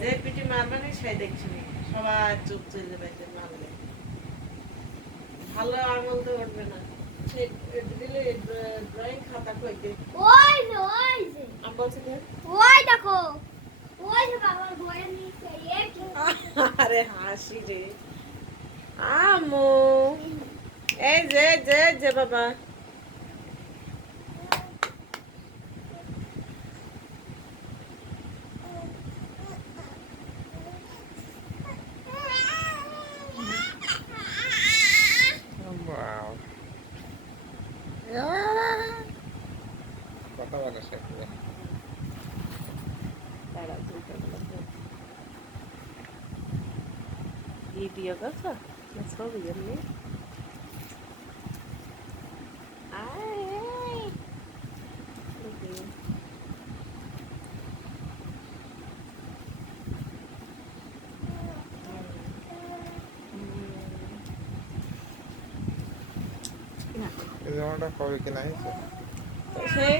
যে পিটি মারবে না সেই দেখছি না সবাই চলে বাইতে মারলে ভালো আমল তো উঠবে না ড্রয়িং খাতা কই ওই ওই আমি বলছি ওই দেখো। আরে হাসি রে আমু এই যে যে যে বাবা Wow. কথা বলে শেখবে দাঁড়া Idiogosa. That's what we mean. Is it on the coffee? Can I?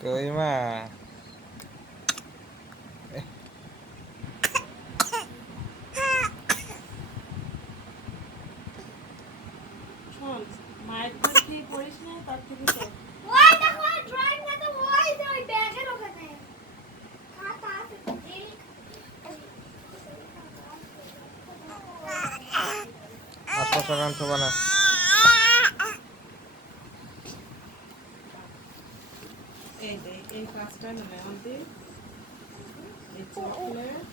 কই মা? শোন মায়ের দুধ দিয়ে পড়িস না তার থেকে তো ওই দেখো ড্রয়িং খাতা ওই যে ওই ব্যাগের ওখানে খাতা আছে এই যে এই কাজটা নেবে আমাদের এই চকলেট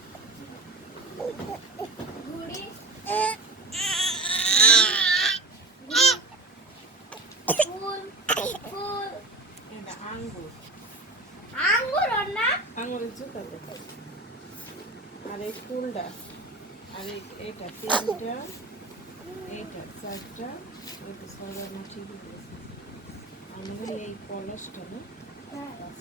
আঙ্গুর আঙ্গুর না আঙুরের জুতা আর এই ফুলটা আর এইটা তিনটা এইটা চারটা ওইটা না ঠিকই আমাদের এই কলসটা না 嗯